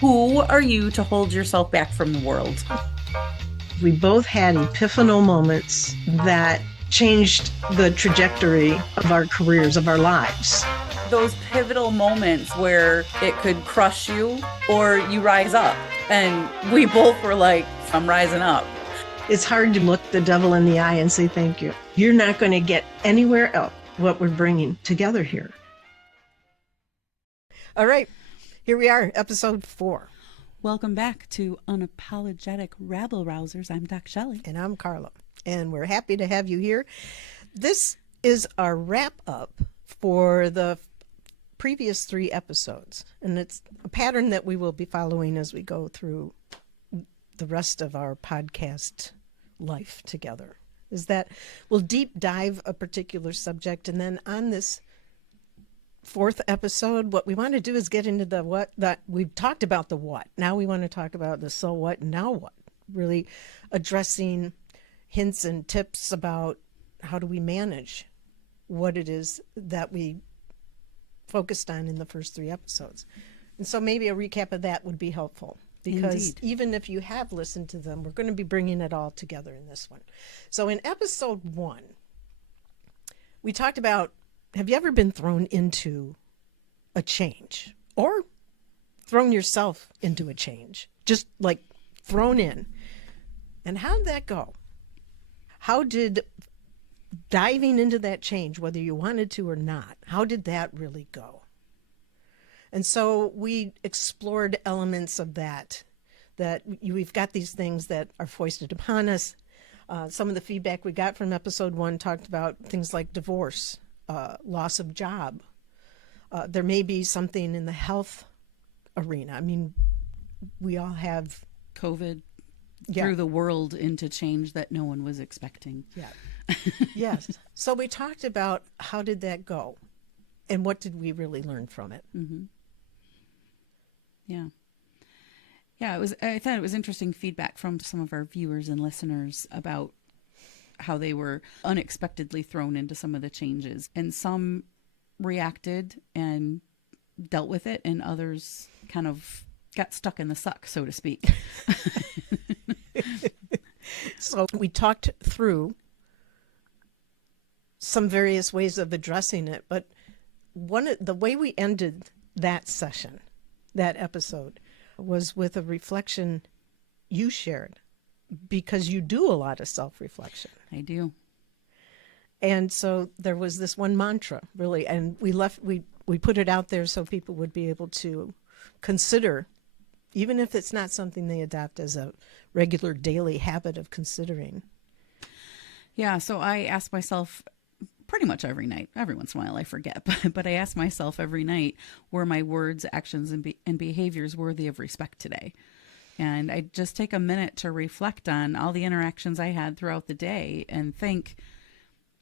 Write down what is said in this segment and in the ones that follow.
Who are you to hold yourself back from the world? We both had epiphanal moments that changed the trajectory of our careers, of our lives. Those pivotal moments where it could crush you or you rise up. And we both were like, I'm rising up. It's hard to look the devil in the eye and say thank you. You're not going to get anywhere else what we're bringing together here. All right, here we are, episode 4. Welcome back to Unapologetic Rabble-Rousers. I'm DocShellie. And I'm Carla. And we're happy to have you here. This is our wrap-up for the previous 3 episodes. And it's a pattern that we will be following as we go through the rest of our podcast life together. Is that we'll deep dive a particular subject, and then on this 4th episode, what we want to do is get into the what. That we've talked about the what. Now we want to talk about the so what and now what. Really addressing hints and tips about how do we manage what it is that we focused on in the first 3 episodes. And so maybe a recap of that would be helpful. Because Indeed. Even if you have listened to them, we're going to be bringing it all together in this one. So in episode 1, we talked about, have you ever been thrown into a change or thrown yourself into a change? Just like thrown in. And how did that go? How did diving into that change, whether you wanted to or not, how did that really go? And so we explored elements of that we've got these things that are foisted upon us. Some of the feedback we got from episode 1 talked about things like divorce, loss of job. There may be something in the health arena. I mean, we all have COVID threw the world into change that no one was expecting. Yeah. Yes. So we talked about how did that go and what did we really learn from it? Mm-hmm. Yeah. Yeah, I thought it was interesting feedback from some of our viewers and listeners about how they were unexpectedly thrown into some of the changes. And some reacted and dealt with it, and others kind of got stuck in the suck, so to speak. So we talked through some various ways of addressing it, but the way we ended that session, that episode, was with a reflection you shared, because you do a lot of self-reflection. I do. And so there was this one mantra, really, and we put it out there so people would be able to consider, even if it's not something they adopt as a regular daily habit of considering. Yeah, so I ask myself pretty much every night. Every once in a while I forget, but I ask myself every night, were my words, actions, and behaviors worthy of respect today? And I just take a minute to reflect on all the interactions I had throughout the day and think,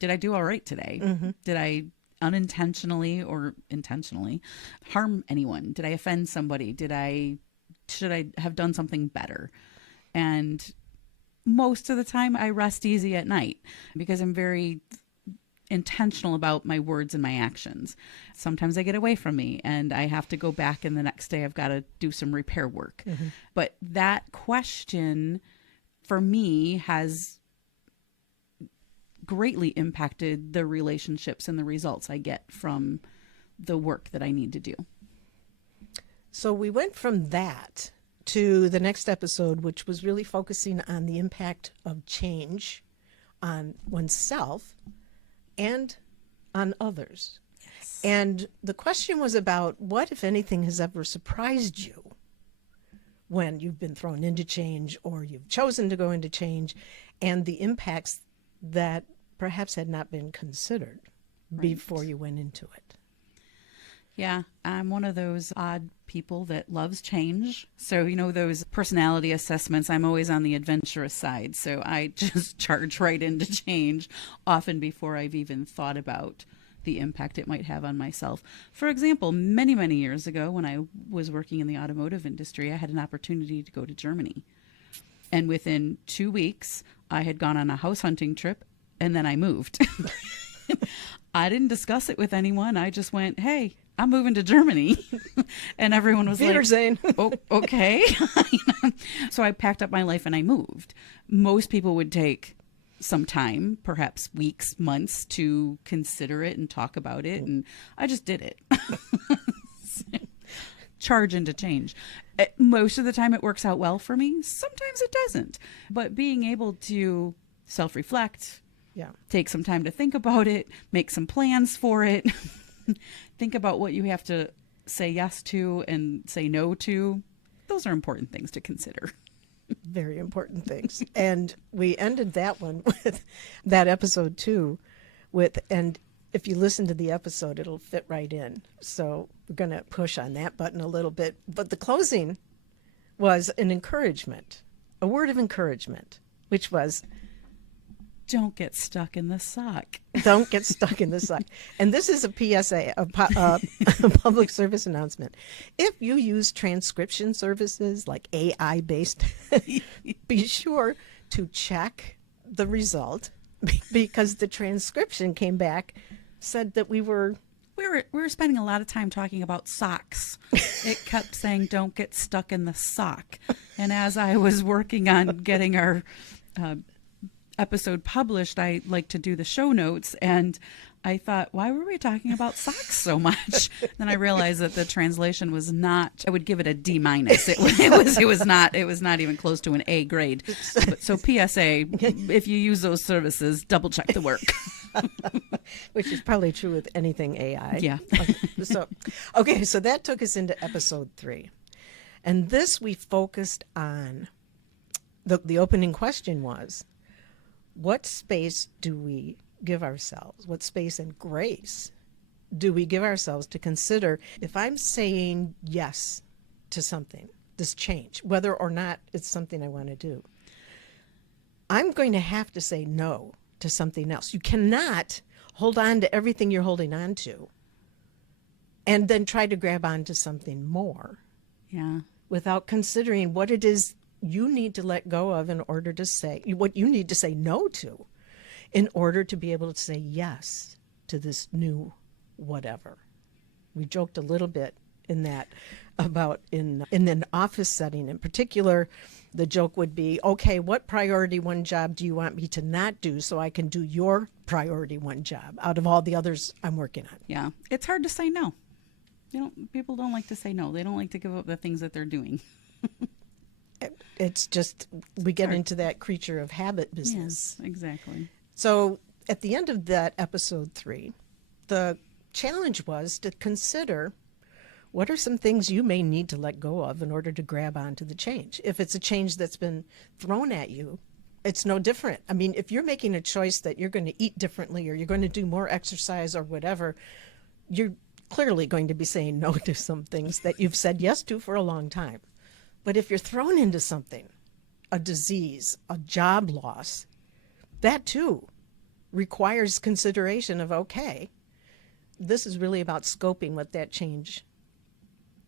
did I do all right today? Mm-hmm. Did I unintentionally or intentionally harm anyone? Did I offend somebody? Should I have done something better? And most of the time I rest easy at night because I'm very intentional about my words and my actions. Sometimes they get away from me and I have to go back, and the next day I've got to do some repair work. Mm-hmm. But that question for me has greatly impacted the relationships and the results I get from the work that I need to do. So we went from that to the next episode, which was really focusing on the impact of change on oneself and on others. Yes. And the question was about what, if anything, has ever surprised you when you've been thrown into change or you've chosen to go into change, and the impacts that perhaps had not been considered before you went into it. Yeah, I'm one of those odd people that loves change. So, those personality assessments, I'm always on the adventurous side. So I just charge right into change, often before I've even thought about the impact it might have on myself. For example, many, many years ago, when I was working in the automotive industry, I had an opportunity to go to Germany. And within 2 weeks, I had gone on a house hunting trip, and then I moved. I didn't discuss it with anyone. I just went, hey, I'm moving to Germany. And everyone was Wiedersehen. like, oh, okay. You know? So I packed up my life and I moved. Most people would take some time, perhaps weeks, months, to consider it and talk about it. And I just did it. Charge into change. Most of the time it works out well for me. Sometimes it doesn't. But being able to self-reflect, take some time to think about it, make some plans for it, think about what you have to say yes to and say no to. Those are important things to consider. Very important things. And we ended that one with that episode 2 with, and if you listen to the episode, it'll fit right in. So we're going to push on that button a little bit. But the closing was an encouragement, a word of encouragement, which was, don't get stuck in the sock. Don't get stuck in the sock. And this is a PSA, a public service announcement. If you use transcription services like AI-based, be sure to check the result, because the transcription came back, said that we were spending a lot of time talking about socks. It kept saying, don't get stuck in the sock. And as I was working on getting our episode published, I like to do the show notes, and I thought, why were we talking about socks so much? Then I realized that the translation was not, I would give it a D-. It was not even close to an A grade. So PSA, if you use those services, double check the work. Which is probably true with anything AI. Yeah. Okay, so that took us into episode 3. And this we focused on, the opening question was, what space do we give ourselves? What space and grace do we give ourselves to consider if I'm saying yes to something, this change, whether or not it's something I want to do? I'm going to have to say no to something else. You cannot hold on to everything you're holding on to and then try to grab onto something more. Yeah. Without considering what it is you need to let go of in order to say, what you need to say no to in order to be able to say yes to this new whatever. We joked a little bit in that about in an office setting in particular, the joke would be, okay, what priority 1 job do you want me to not do so I can do your priority 1 job out of all the others I'm working on? Yeah. It's hard to say no. People don't like to say no. They don't like to give up the things that they're doing. It's just, we get into that creature of habit business. Yes, exactly. So at the end of that episode 3, the challenge was to consider what are some things you may need to let go of in order to grab onto the change. If it's a change that's been thrown at you, it's no different. I mean, if you're making a choice that you're going to eat differently or you're going to do more exercise or whatever, you're clearly going to be saying no to some things that you've said yes to for a long time. But if you're thrown into something, a disease, a job loss, that too requires consideration of, okay, this is really about scoping what that change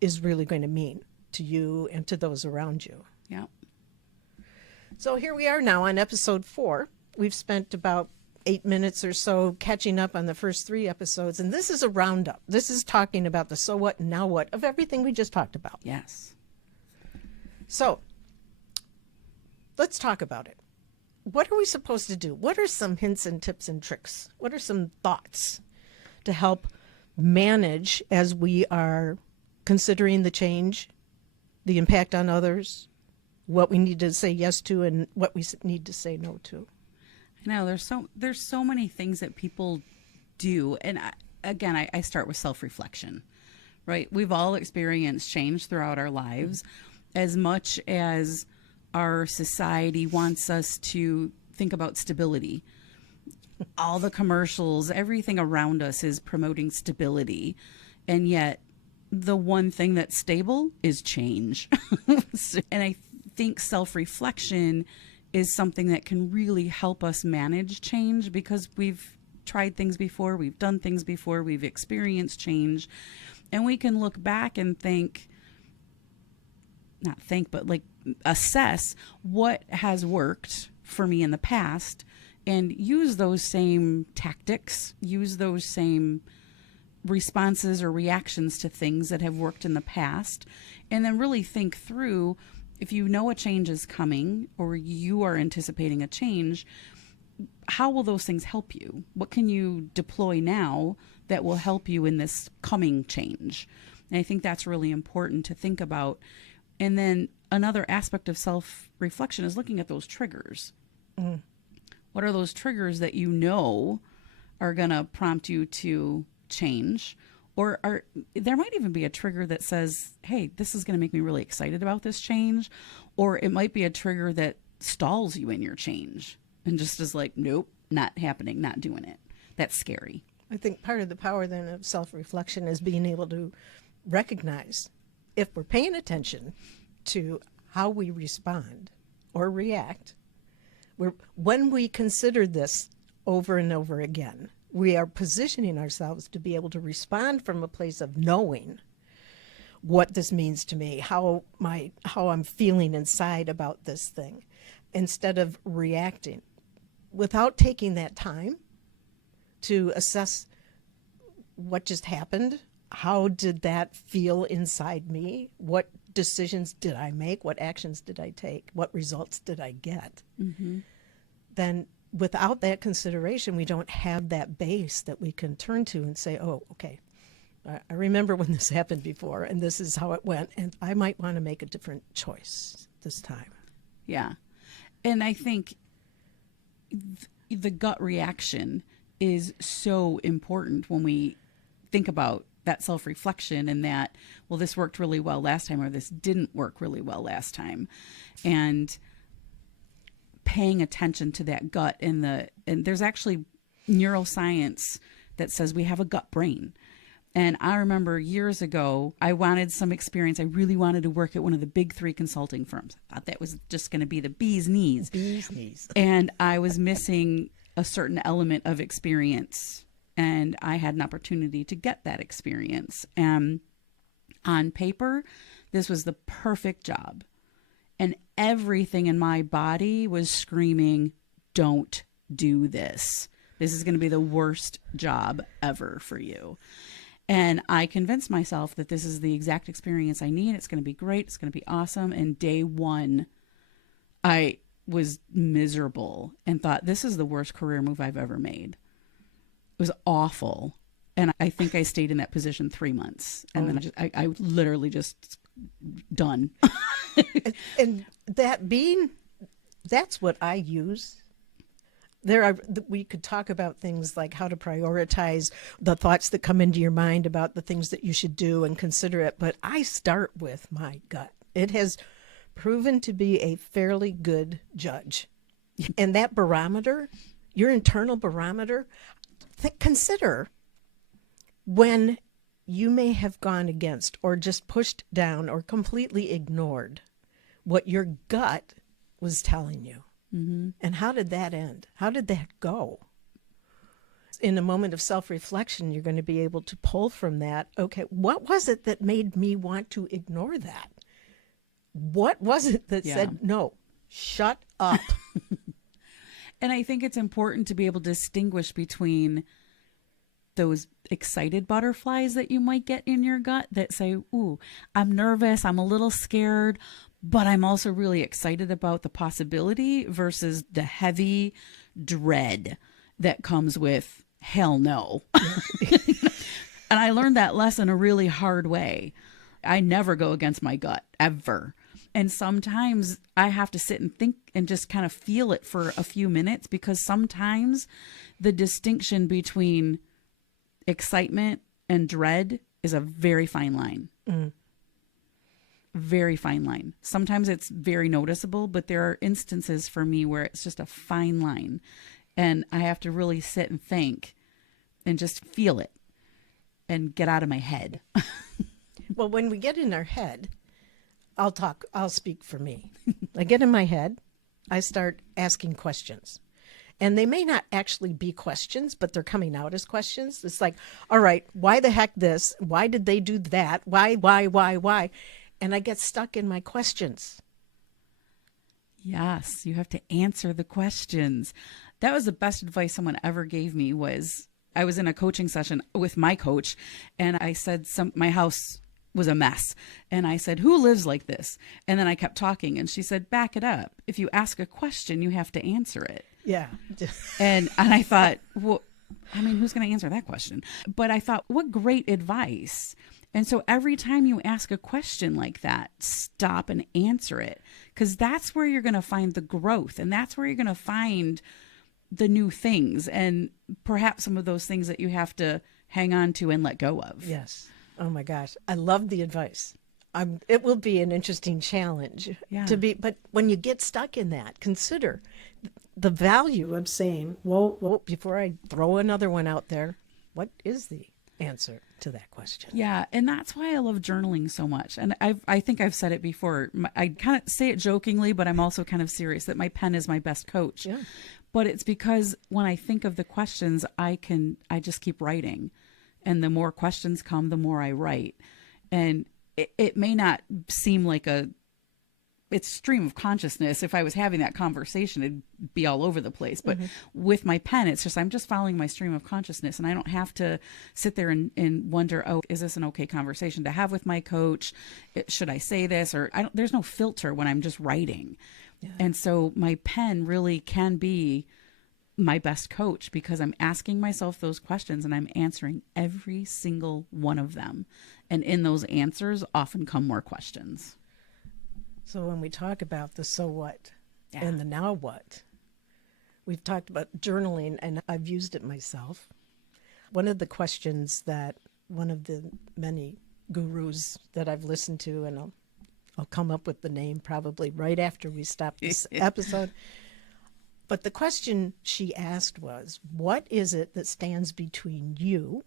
is really going to mean to you and to those around you. Yeah. So here we are now on episode 4. We've spent about 8 minutes or so catching up on the first 3 episodes, and this is a roundup. This is talking about the so what and now what of everything we just talked about. Yes. So let's talk about it. What are we supposed to do? What are some hints and tips and tricks? What are some thoughts to help manage as we are considering the change, the impact on others, what we need to say yes to and what we need to say no to? I know there's so many things that people do. And I start with self-reflection, right? We've all experienced change throughout our lives. As much as our society wants us to think about stability, all the commercials, everything around us is promoting stability. And yet the one thing that's stable is change. And I think self-reflection is something that can really help us manage change because we've tried things before, we've done things before, we've experienced change. And we can look back and assess what has worked for me in the past and use those same tactics, use those same responses or reactions to things that have worked in the past, and then really think through, if you know a change is coming or you are anticipating a change, how will those things help you? What can you deploy now that will help you in this coming change? And I think that's really important to think about. And then another aspect of self-reflection is looking at those triggers. Mm. What are those triggers that you know are going to prompt you to change? Or there might even be a trigger that says, hey, this is going to make me really excited about this change. Or it might be a trigger that stalls you in your change and just is like, nope, not happening, not doing it. That's scary. I think part of the power then of self-reflection is being able to recognize if we're paying attention to how we respond or react. When we consider this over and over again, we are positioning ourselves to be able to respond from a place of knowing what this means to me, how I'm feeling inside about this thing, instead of reacting. Without taking that time to assess what just happened, how did that feel inside me? What decisions did I make? What actions did I take? What results did I get? Mm-hmm. Then without that consideration, we don't have that base that we can turn to and say, oh, okay, I remember when this happened before and this is how it went, and I might want to make a different choice this time. Yeah. And I think the gut reaction is so important when we think about that self-reflection and that, well, this worked really well last time or this didn't work really well last time. And paying attention to that gut and there's actually neuroscience that says we have a gut brain. And I remember years ago, I wanted some experience. I really wanted to work at one of the big 3 consulting firms. I thought that was just going to be the bee's knees. Bee's knees. And I was missing a certain element of experience. And I had an opportunity to get that experience. And on paper, this was the perfect job. And everything in my body was screaming, don't do this. This is going to be the worst job ever for you. And I convinced myself that this is the exact experience I need. It's going to be great. It's going to be awesome. And day one, I was miserable and thought, this is the worst career move I've ever made. It was awful. And I think I stayed in that position 3 months. And then I literally just done. And that's what I use. We could talk about things like how to prioritize the thoughts that come into your mind about the things that you should do and consider it. But I start with my gut. It has proven to be a fairly good judge. And that barometer, your internal barometer, consider when you may have gone against or just pushed down or completely ignored what your gut was telling you. Mm-hmm. And how did that end? How did that go? In a moment of self-reflection, you're going to be able to pull from that, okay, what was it that made me want to ignore that? What was it that said, no, shut up? And I think it's important to be able to distinguish between those excited butterflies that you might get in your gut that say, ooh, I'm nervous, I'm a little scared, but I'm also really excited about the possibility, versus the heavy dread that comes with hell no. And I learned that lesson a really hard way. I never go against my gut, ever. And sometimes I have to sit and think and just kind of feel it for a few minutes, because sometimes the distinction between excitement and dread is a very fine line. Mm. Very fine line. Sometimes it's very noticeable, but there are instances for me where it's just a fine line. And I have to really sit and think and just feel it and get out of my head. Well, when we get in our head, I'll speak for me. I get in my head, I start asking questions. And they may not actually be questions, but they're coming out as questions. It's like, all right, why the heck this? Why did they do that? Why? And I get stuck in my questions. Yes, you have to answer the questions. That was the best advice someone ever gave me, was I was in a coaching session with my coach, and I said my house was a mess. And I said, who lives like this? And then I kept talking, and she said, back it up. If you ask a question, you have to answer it. Yeah. and I thought, well, I mean, who's going to answer that question? But I thought, what great advice. And so every time you ask a question like that, stop and answer it, because that's where you're going to find the growth, and that's where you're going to find the new things, and perhaps some of those things that you have to hang on to and let go of. Yes. Oh my gosh. I love the advice. It will be an interesting challenge but when you get stuck in that, consider the value of saying, whoa, before I throw another one out there, what is the answer to that question? Yeah, and that's why I love journaling so much. And I think I've said it before. I kind of say it jokingly, but I'm also kind of serious that my pen is my best coach. Yeah. But it's because when I think of the questions, I just keep writing. And the more questions come, the more I write. And it may not seem like it's stream of consciousness. If I was having that conversation, it'd be all over the place. But with my pen, it's just, I'm just following my stream of consciousness, and I don't have to sit there and wonder, oh, is this an okay conversation to have with my coach? Should I say this? Or there's no filter when I'm just writing. Yeah. And so my pen really can be my best coach, because I'm asking myself those questions and I'm answering every single one of them. And in those answers often come more questions. So when we talk about the so what and the now what, we've talked about journaling, and I've used it myself. One of the questions that one of the many gurus that I've listened to, and I'll come up with the name probably right after we stop this episode. But the question she asked was, what is it that stands between you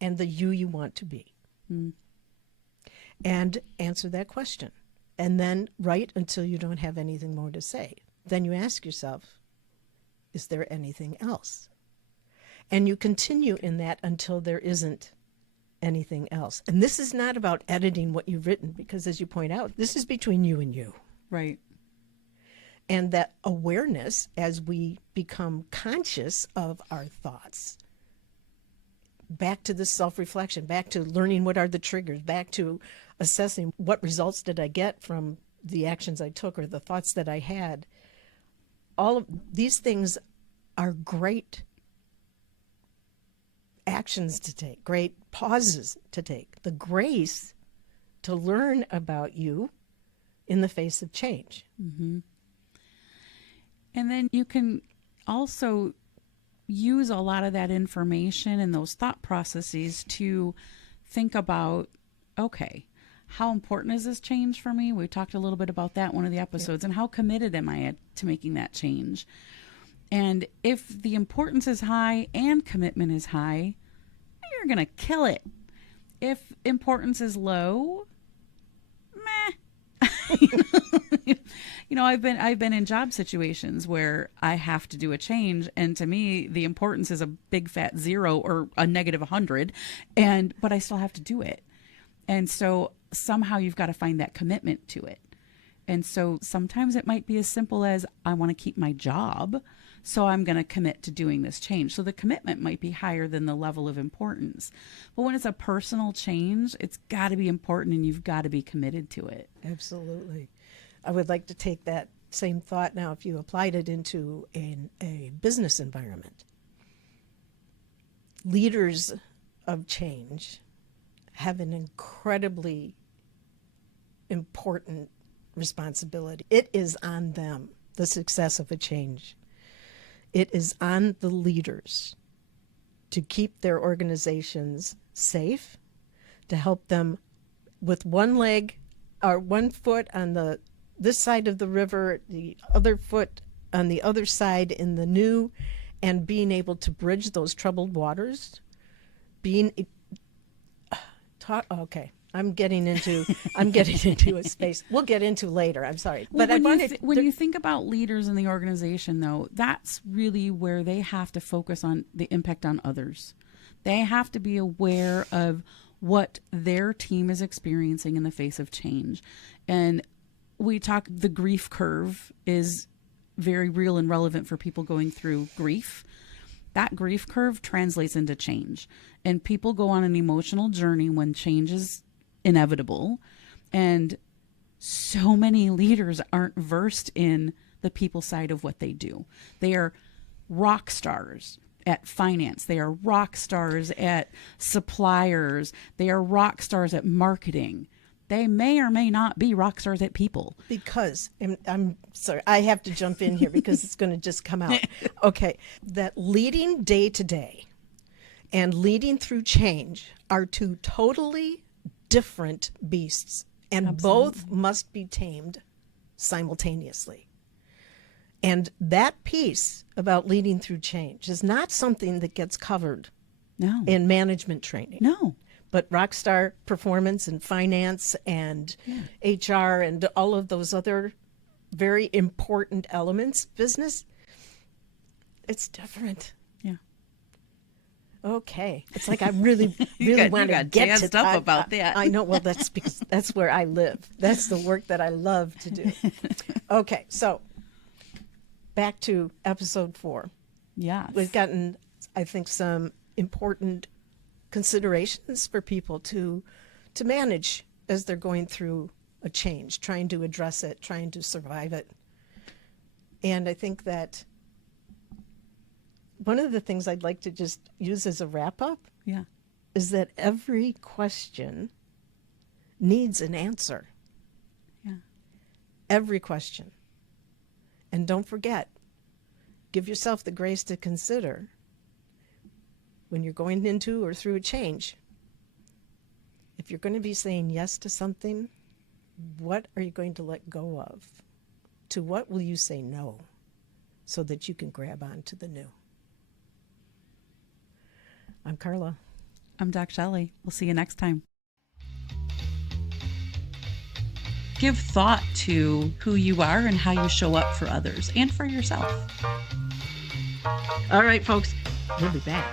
and the you want to be? And answer that question. And then write until you don't have anything more to say. Then you ask yourself, is there anything else? And you continue in that until there isn't anything else. And this is not about editing what you've written, because as you point out, this is between you and you. Right. And that awareness, as we become conscious of our thoughts, back to the self-reflection, back to learning what are the triggers, back to assessing what results did I get from the actions I took or the thoughts that I had. All of these things are great actions to take, great pauses to take, the grace to learn about you in the face of change. Mm-hmm. And then you can also use a lot of that information and those thought processes to think about, okay, how important is this change for me? We talked a little bit about that in one of the episodes. And how committed am I to making that change? And if the importance is high and commitment is high, you're going to kill it. If importance is low, meh. You know, I've been in job situations where I have to do a change, and to me the importance is a big fat 0 or a negative 100, but I still have to do it. And so somehow you've got to find that commitment to it. And so sometimes it might be as simple as, I want to keep my job, so I'm going to commit to doing this change. So the commitment might be higher than the level of importance. But when it's a personal change, it's got to be important, and you've got to be committed to it. Absolutely. I would like to take that same thought now, if you applied it into a business environment. Leaders of change have an incredibly important responsibility. It is on them, the success of a change. It is on the leaders to keep their organizations safe, to help them with one leg or one foot on this side of the river, the other foot on the other side in the new, and being able to bridge those troubled waters. Okay, I'm getting into a space we'll get into later. I'm sorry, but when you think about leaders in the organization, though, that's really where they have to focus on the impact on others. They have to be aware of what their team is experiencing in the face of change. And the grief curve is very real and relevant for people going through grief. that grief curve translates into change. And people go on an emotional journey when change is inevitable. And so many leaders aren't versed in the people side of what they do. They are rock stars at finance. They are rock stars at suppliers. They are rock stars at marketing. They may or may not be rock stars at people. Because, and I'm sorry, I have to jump in here because it's going to just come out. Okay, that leading day to day and leading through change are two totally different beasts, and Absolutely. both must be tamed simultaneously. And that piece about leading through change is not something that gets covered No. in management training. No. But rockstar performance and finance and HR and all of those other very important elements, business, it's different. Yeah. Okay. It's like I really, really want to get jazzed to up about that. I know. Well, that's because that's where I live. That's the work that I love to do. Okay. So back to episode 4. Yes. We've gotten, I think, some important considerations for people to manage as they're going through a change, trying to address it, trying to survive it. And I think that one of the things I'd like to just use as a wrap up Yeah. is that every question needs an answer. Yeah. Every question. And don't forget, give yourself the grace to consider when you're going into or through a change, if you're going to be saying yes to something, what are you going to let go of? To what will you say no so that you can grab on to the new? I'm Carla. I'm DocShellie. We'll see you next time. Give thought to who you are and how you show up for others and for yourself. All right, folks, we'll be back.